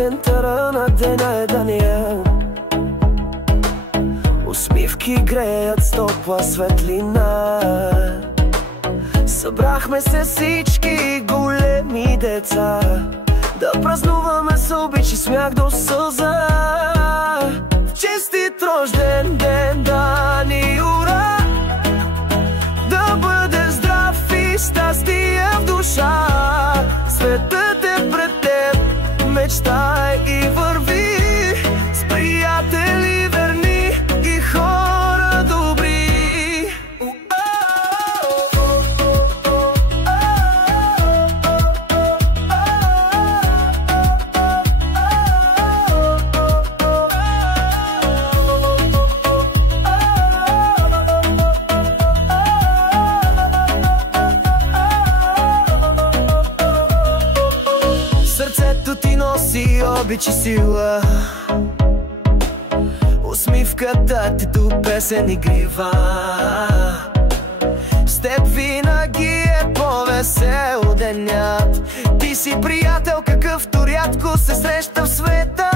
центъра на деня е Даниел. Усмивки греят с топла светлина. Събрахме се всички големи деца да празнуваме с обич и смях до сълза. Честит рожден ден, Дани, ура! Да бъдеш здрав и щастие в душа. Светът е пред теб, мечтай и върви с приятели верни и хора добри. Сърцето ти носи обич и сила, усмивката ти до песен игрива. С теб винаги е по-весел денят. Ти си приятел, какъвто рядко се среща в света.